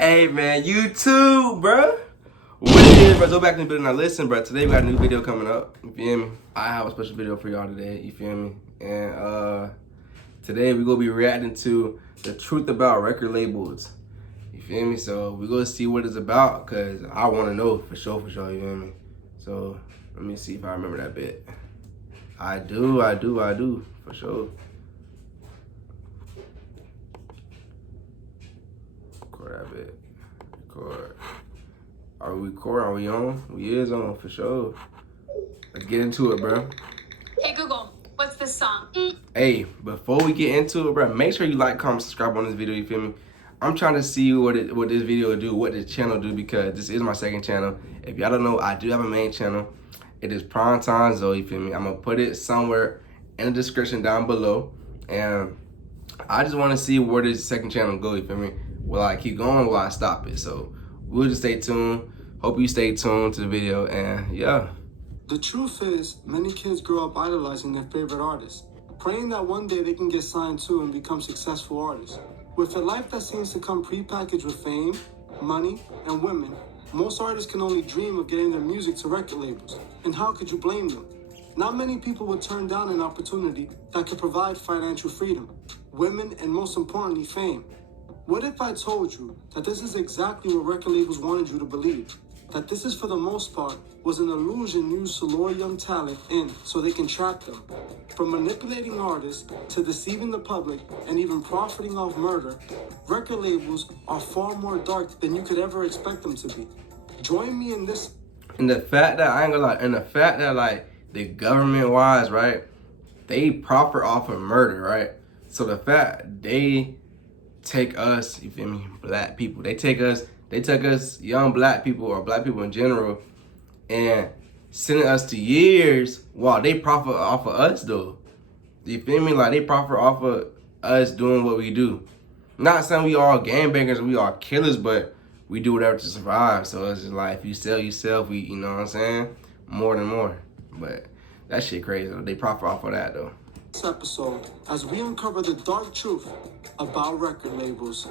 Hey man, YouTube, bro. What it is, bro? Go back in the video now. Listen, bro. Today we got a new video coming up. You feel me? I have a special video for y'all today. You feel me? And today we gonna be reacting to the truth about record labels. You feel me? So we gonna see what it's about, cause I wanna know for sure. You feel me? So let me see if I remember that bit. I do, for sure. Record that bit. Record. Are we recording? Are we on? We is on, for sure. Let's get into it, bro. Hey Google, what's this song? Hey, before we get into it, bro, make sure you like, comment, subscribe on this video, you feel me? I'm trying to see what this video will do, what this channel do, because this is my second channel. If y'all don't know, I do have a main channel. It is Prime Time Zoe, you feel me? I'm going to put it somewhere in the description down below. And I just want to see where this second channel go, you feel me? Will I keep going or will I stop it? So we'll just stay tuned. Hope you stay tuned to the video, and yeah. The truth is, many kids grow up idolizing their favorite artists, praying that one day they can get signed to and become successful artists. With a life that seems to come prepackaged with fame, money, and women, most artists can only dream of getting their music to record labels. And how could you blame them? Not many people would turn down an opportunity that could provide financial freedom, women, and most importantly, fame. What if I told you that this is exactly what record labels wanted you to believe? That this is, for the most part, was an illusion used to lure young talent in so they can trap them. From manipulating artists to deceiving the public and even profiting off murder, record labels are far more dark than you could ever expect them to be. Join me in this. And the fact that, I ain't gonna lie, and the fact that, like, the government-wise, right, they profit off of murder, right? So the fact they take us, you feel me, black people, they take us young black people or black people in general and sending us to years while they profit off of us though. You feel me? Like, they profit off of us doing what we do. Not saying we all gangbangers, we all killers, but we do whatever to survive. So it's just like, if you sell yourself, we, you know what I'm saying? More than more. But that shit crazy though. They profit off of that though. This episode, as we uncover the dark truth about record labels.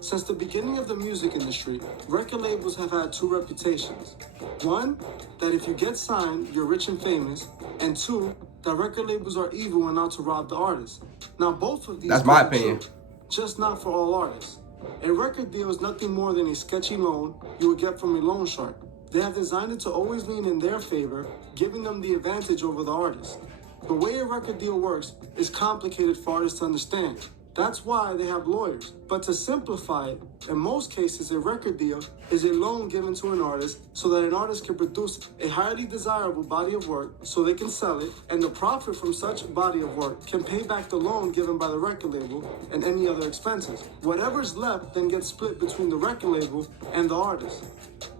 Since the beginning of the music industry, record labels have had two reputations. One, that if you get signed, you're rich and famous. And two, that record labels are evil and out to rob the artist. Now, both of these— That's my opinion. True, just not for all artists. A record deal is nothing more than a sketchy loan you would get from a loan shark. They have designed it to always lean in their favor, giving them the advantage over the artist. The way a record deal works is complicated for artists to understand. That's why they have lawyers. But to simplify it, in most cases, a record deal is a loan given to an artist so that an artist can produce a highly desirable body of work so they can sell it, and the profit from such body of work can pay back the loan given by the record label and any other expenses. Whatever's left then gets split between the record label and the artist.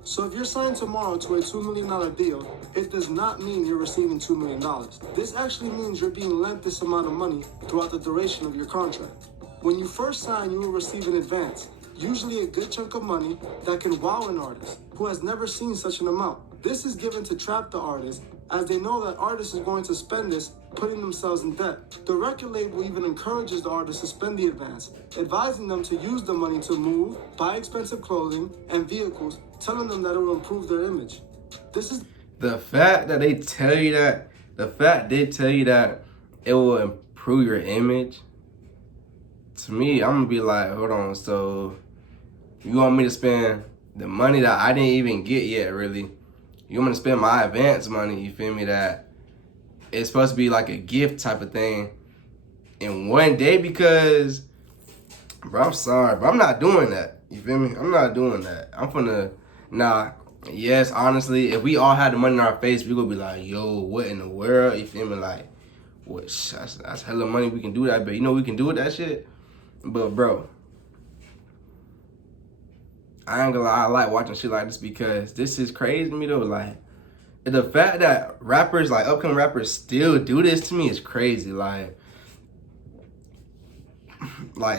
So if you're signed tomorrow to a $2 million deal, it does not mean you're receiving $2 million. This actually means you're being lent this amount of money throughout the duration of your contract. When you first sign, you will receive an advance, usually a good chunk of money that can wow an artist who has never seen such an amount. This is given to trap the artist, as they know that artist is going to spend this putting themselves in debt. The record label even encourages the artist to spend the advance, advising them to use the money to move, buy expensive clothing and vehicles, telling them that it will improve their image. This is the fact that they tell you that, it will improve your image. To me, I'm gonna be like, hold on, so you want me to spend the money that I didn't even get yet, really? You want me to spend my advance money, you feel me, that it's supposed to be like a gift type of thing in one day? Because, bro, I'm sorry, but I'm not doing that, you feel me? I'm not doing that. Yes, honestly, if we all had the money in our face, we would be like, yo, what in the world, you feel me? Like, what, that's hella money, we can do that, but you know we can do it, that shit. But bro, I ain't gonna lie, I like watching shit like this because this is crazy to me though. Like, the fact that rappers, like upcoming rappers, still do this to me is crazy. Like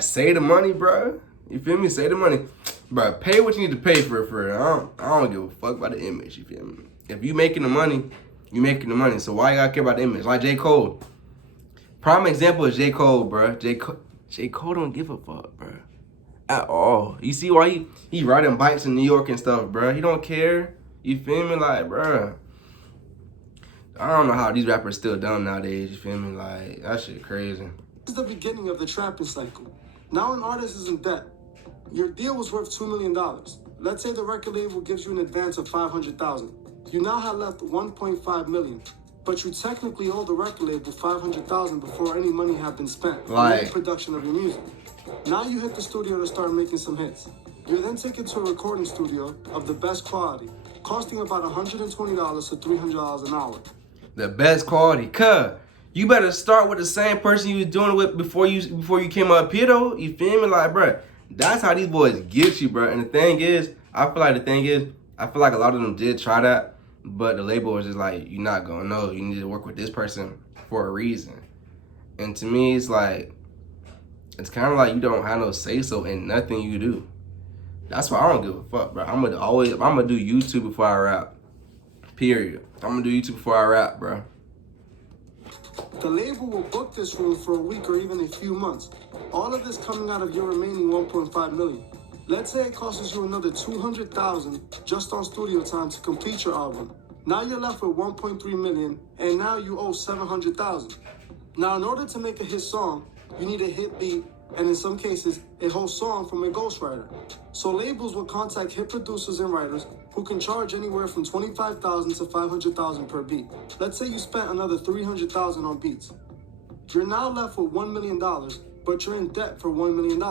say the money, bro. You feel me? Say the money, bro. Pay what you need to pay for it. I don't give a fuck about the image. You feel me? If you making the money, you making the money. So why you gotta care about the image? Like J. Cole. Prime example is J. Cole, bro. J. Cole don't give a fuck, bro. at all. You see why he riding bikes in New York and stuff, bro. He don't care. You feel me? Like, bro, I don't know how these rappers still dumb nowadays. You feel me? Like, that shit crazy. This is the beginning of the trapping cycle. Now an artist is in debt. Your deal was worth $2 million. Let's say the record label gives you an advance of $500,000. You now have left $1.5 million, but you technically owe the record label $500,000 before any money had been spent on any production of your music. Now you hit the studio to start making some hits. You're then taken to a recording studio of the best quality, costing about $120 to $300 an hour. The best quality, you better start with the same person you was doing it with before you came up here, though. You feel me? Like, bro, that's how these boys get you, bro. And the thing is, I feel like a lot of them did try that, but the label was just like, you're not gonna know. You need to work with this person for a reason. And to me, it's like, it's kind of like you don't have no say-so in nothing you do. That's why I don't give a fuck, bro. I'm gonna do YouTube before I rap. Period. I'm gonna do YouTube before I rap, bro. The label will book this room for a week or even a few months. All of this coming out of your remaining $1.5 million. Let's say it costs you another $200,000 just on studio time to complete your album. Now you're left with $1.3 million, and now you owe $700,000. Now, in order to make a hit song, you need a hit beat, and in some cases, a whole song from a ghostwriter. So labels will contact hit producers and writers who can charge anywhere from $25,000 to $500,000 per beat. Let's say you spent another $300,000 on beats. You're now left with $1 million, but you're in debt for $1 million.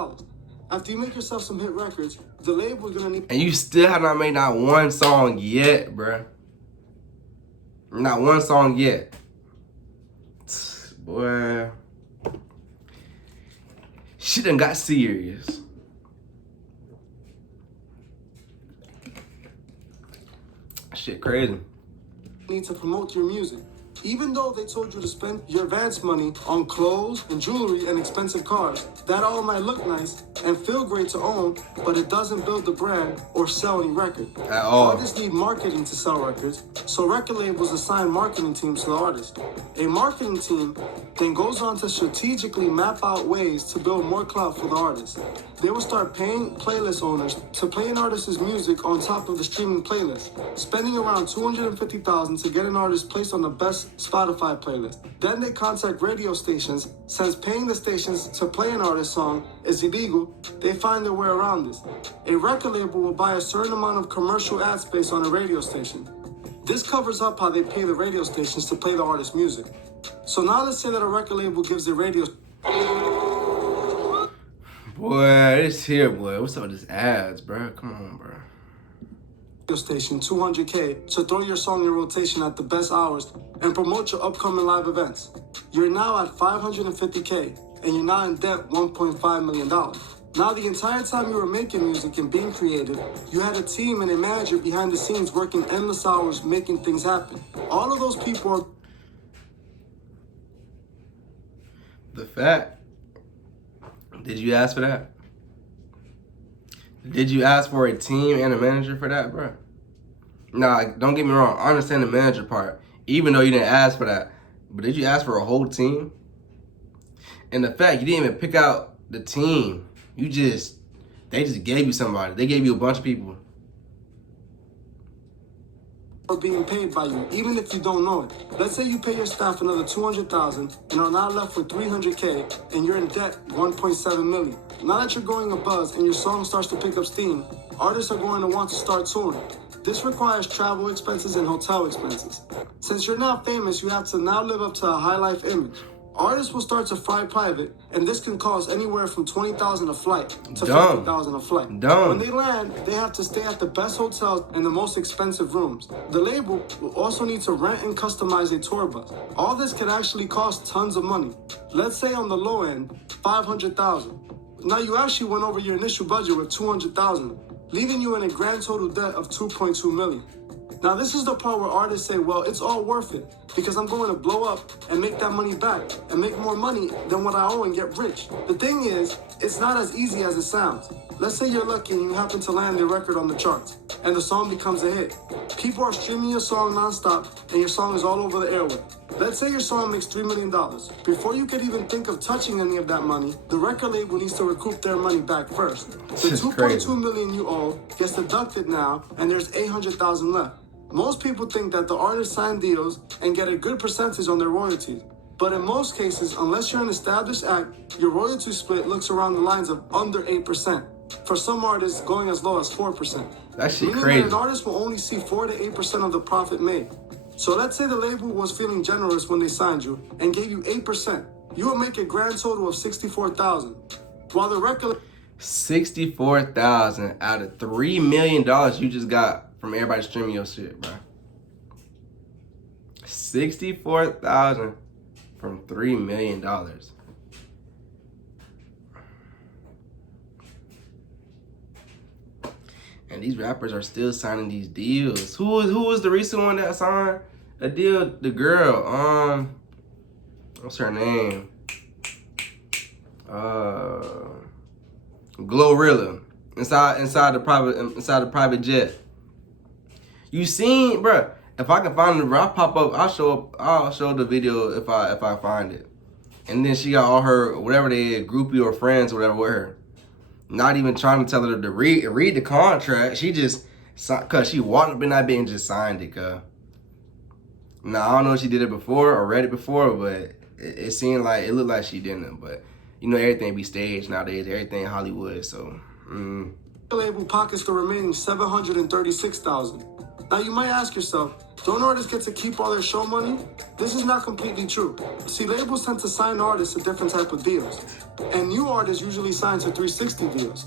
After you make yourself some hit records, the label is gonna need... And you still have not made not one song yet, bruh. Not one song yet. Boy. Shit done got serious. Shit crazy. Need to promote your music. Even though they told you to spend your advance money on clothes and jewelry and expensive cars, that all might look nice and feel great to own, but it doesn't build the brand or sell any record. At all. Artists need marketing to sell records, so record labels assign marketing teams to the artist. A marketing team then goes on to strategically map out ways to build more clout for the artist. They will start paying playlist owners to play an artist's music on top of the streaming playlist, spending around $250,000 to get an artist placed on the best Spotify playlist. Then they contact radio stations. Since paying the stations to play an artist's song is illegal, they find their way around this. A record label will buy a certain amount of commercial ad space on a radio station. This covers up how they pay the radio stations to play the artist's music. So now let's say that a record label gives the radio... Boy, this here, boy. What's up with this ads, bro? Come on, bro. Station $200K to throw your song in rotation at the best hours and promote your upcoming live events. You're now at $550K and you're now in debt $1.5 million. Now the entire time you were making music and being creative, you had a team and a manager behind the scenes working endless hours making things happen. All of those people are... The fact. Did you ask for that? Did you ask for a team and a manager for that, bro? Nah, don't get me wrong. I understand the manager part, even though you didn't ask for that. But did you ask for a whole team? And the fact you didn't even pick out the team. They just gave you somebody. They gave you a bunch of people. Are being paid by you, even if you don't know it. Let's say you pay your staff another $200,000 and are now left with $300K and you're in debt $1.7 million. Now that you're going a buzz and your song starts to pick up steam, artists are going to want to start touring. This requires travel expenses and hotel expenses. Since you're now famous, you have to now live up to a high life image. Artists will start to fly private, and this can cost anywhere from $20,000 a flight to $50,000 a flight. When they land, they have to stay at the best hotels and the most expensive rooms. The label will also need to rent and customize a tour bus. All this could actually cost tons of money. Let's say on the low end, $500,000. Now you actually went over your initial budget with $200,000, leaving you in a grand total debt of $2.2 million. Now this is the part where artists say, well, it's all worth it because I'm going to blow up and make that money back and make more money than what I owe and get rich. The thing is, it's not as easy as it sounds. Let's say you're lucky and you happen to land your record on the charts and the song becomes a hit. People are streaming your song nonstop and your song is all over the airway. Let's say your song makes $3 million. Before you could even think of touching any of that money, the record label needs to recoup their money back first. The $2.2 million you owe gets deducted now, and there's $800,000 left. Most people think that the artists sign deals and get a good percentage on their royalties. But in most cases, unless you're an established act, your royalty split looks around the lines of under 8%. For some artists, going as low as 4%. That shit Meaning crazy. that an artist will only see 4 to 8% of the profit made. So let's say the label was feeling generous when they signed you and gave you 8%. You would make a grand total of $64,000. While the record $64,000 out of $3 million you just got from everybody streaming your shit, bro. $64,000 from $3 million. And these rappers are still signing these deals. Who was the recent one that signed a deal? The girl, what's her name? Glorilla. Inside the private jet. You seen, bruh? If I can find it, I'll pop up. I'll show the video if I find it. And then she got all her whatever they had, groupie or friends or whatever with her. Not even trying to tell her to read the contract. She just, cause she walked up in that bit and just signed it, cuz. Now I don't know if she did it before or read it before, but it seemed like, it looked like she didn't. But you know, everything be staged nowadays. Everything Hollywood, so. label pockets the remaining $736,000. Now you might ask yourself, don't artists get to keep all their show money? This is not completely true. See, labels tend to sign artists to different type of deals. And new artists usually sign to 360 deals.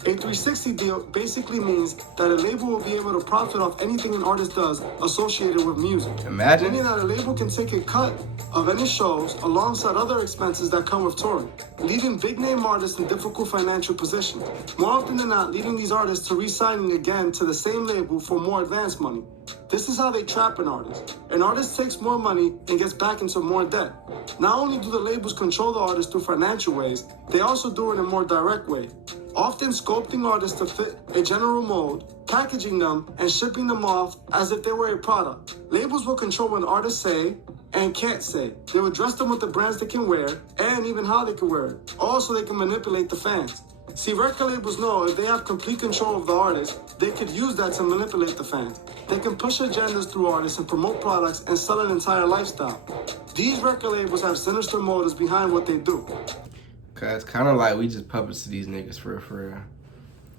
A 360 deal basically means that a label will be able to profit off anything an artist does associated with music. Imagine. Meaning that a label can take a cut of any shows alongside other expenses that come with touring, leaving big name artists in difficult financial positions. More often than not, leading these artists to re-signing again to the same label for more advance money. This is how they trap an artist. An artist takes more money and gets back into more debt. Not only do the labels control the artist through financial ways, they also do it in a more direct way, often sculpting artists to fit a general mold, packaging them, and shipping them off as if they were a product. Labels will control what artists say and can't say. They will dress them with the brands they can wear and even how they can wear it. Also, they can manipulate the fans. See, record labels know if they have complete control of the artist, they could use that to manipulate the fans. They can push agendas through artists and promote products and sell an entire lifestyle. These record labels have sinister motives behind what they do. Cause it's kind of like we just puppets to these niggas for real.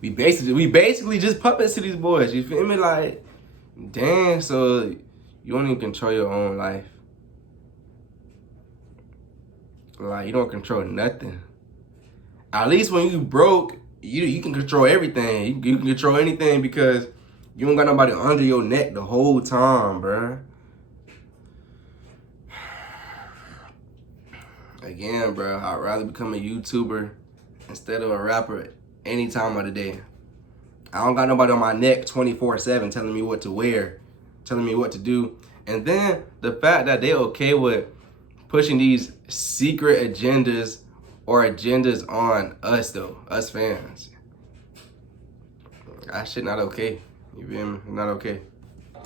We basically just puppets to these boys. You feel me? Like, damn. So you don't even control your own life. Like, you don't control nothing. At least when you broke, you can control everything. You can control anything because you don't got nobody under your neck the whole time, bruh. Again, bro, I'd rather become a YouTuber instead of a rapper any time of the day. I don't got nobody on my neck 24/7 telling me what to wear, telling me what to do. And then the fact that they're okay with pushing these secret agendas or agendas on us though, us fans. That shit not okay. You feel me? Not okay.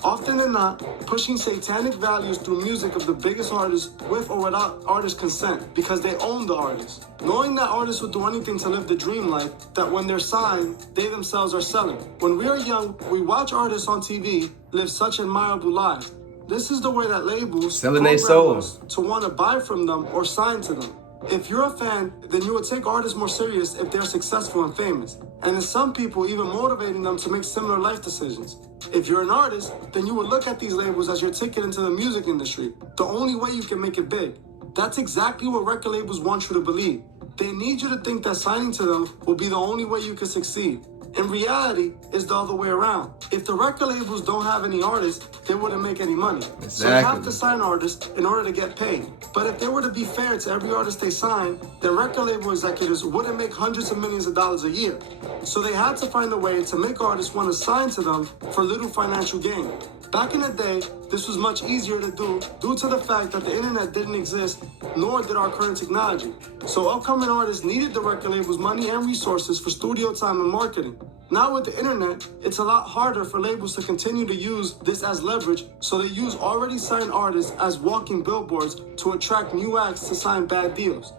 Often than not, pushing satanic values through music of the biggest artists with or without artist consent because they own the artist. Knowing that artists will do anything to live the dream life that when they're signed, they themselves are selling. When we are young, we watch artists on TV live such admirable lives. This is the way that labels selling their program souls us to want to buy from them or sign to them. If you're a fan, then you would take artists more serious if they're successful and famous. And in some people, even motivating them to make similar life decisions. If you're an artist, then you would look at these labels as your ticket into the music industry. The only way you can make it big. That's exactly what record labels want you to believe. They need you to think that signing to them will be the only way you can succeed. In reality, it's the other way around. If the record labels don't have any artists, they wouldn't make any money. Exactly. So they have to sign artists in order to get paid. But if they were to be fair to every artist they sign, then record label executives wouldn't make hundreds of millions of dollars a year. So they had to find a way to make artists want to sign to them for little financial gain. Back in the day, this was much easier to do due to the fact that the internet didn't exist, nor did our current technology. So upcoming artists needed the record label's money and resources for studio time and marketing. Now with the internet, it's a lot harder for labels to continue to use this as leverage, so they use already signed artists as walking billboards to attract new acts to sign bad deals.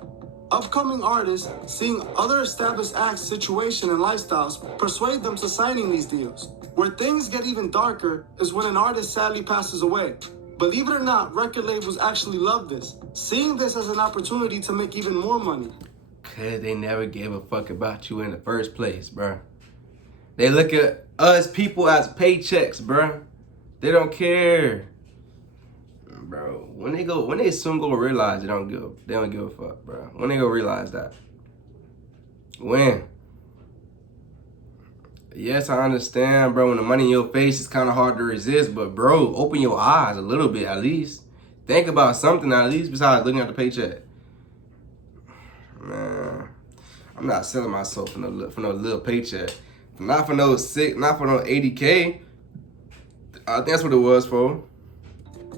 Upcoming artists, seeing other established acts' situation and lifestyles, persuade them to signing these deals. Where things get even darker is when an artist sadly passes away. Believe it or not, record labels actually love this, seeing this as an opportunity to make even more money. Cause they never gave a fuck about you in the first place, bro. They look at us people as paychecks, bro. They don't care, bro. When they soon go realize they don't give a fuck, bro. When they go realize that, when. Yes, I understand, bro. When the money in your face, it's kind of hard to resist. But, bro, open your eyes a little bit, at least. Think about something, at least, besides looking at the paycheck. Man, I'm not selling myself for no little paycheck. Not for no 80K. I think that's what it was for.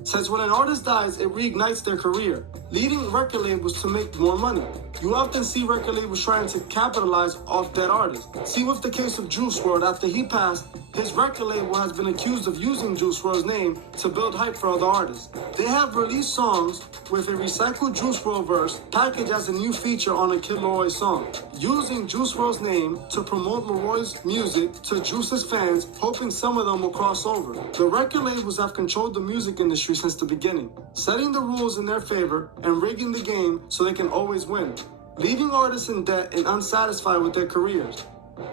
Since when an artist dies, it reignites their career, leading record labels to make more money. You often see record labels trying to capitalize off dead artists. See with the case of Juice WRLD, after he passed, his record label has been accused of using Juice WRLD's name to build hype for other artists. They have released songs with a recycled Juice WRLD verse packaged as a new feature on a Kid Laroi song, using Juice WRLD's name to promote Laroi's music to Juice's fans, hoping some of them will cross over. The record labels have controlled the music industry since the beginning, setting the rules in their favor and rigging the game so they can always win, leaving artists in debt and unsatisfied with their careers.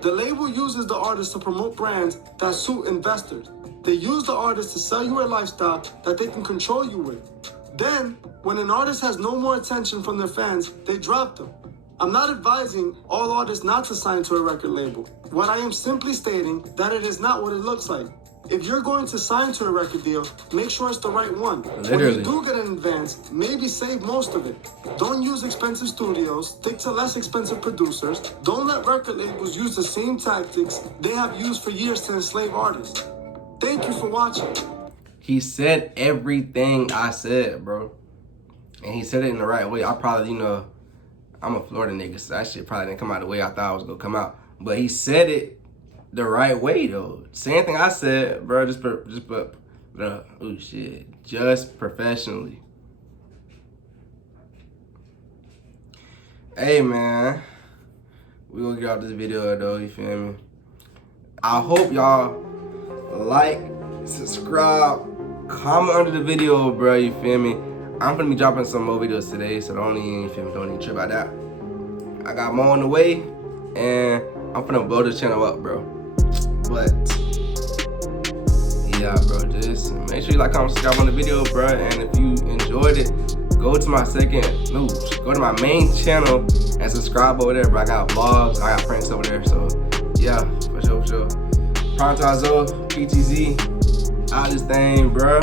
The label uses the artist to promote brands that suit investors. They use the artist to sell you a lifestyle that they can control you with. Then, when an artist has no more attention from their fans, they drop them. I'm not advising all artists not to sign to a record label. What I am simply stating that it is not what it looks like. If you're going to sign to a record deal, make sure it's the right one. Literally. When you do get an advance, maybe save most of it. Don't use expensive studios, stick to less expensive producers. Don't let record labels use the same tactics they have used for years to enslave artists. Thank you for watching. He said everything I said, bro. And he said it in the right way. I probably, I'm a Florida nigga, so that shit probably didn't come out the way I thought it was gonna come out. But he said it the right way, though. Same thing I said, bro. Just professionally. Hey, man. We gonna get out this video, though. You feel me? I hope y'all like, subscribe, comment under the video, bro. You feel me? I'm gonna be dropping some more videos today, so don't even trip about that. I got more on the way, and I'm gonna blow the channel up, bro. But yeah, bro, just make sure you like, comment, subscribe on the video, bro. And if you enjoyed it, go to my main channel and subscribe over there, bro. I got vlogs, I got pranks over there. So yeah, for sure. Prontazo, PTZ, out this thing, bro.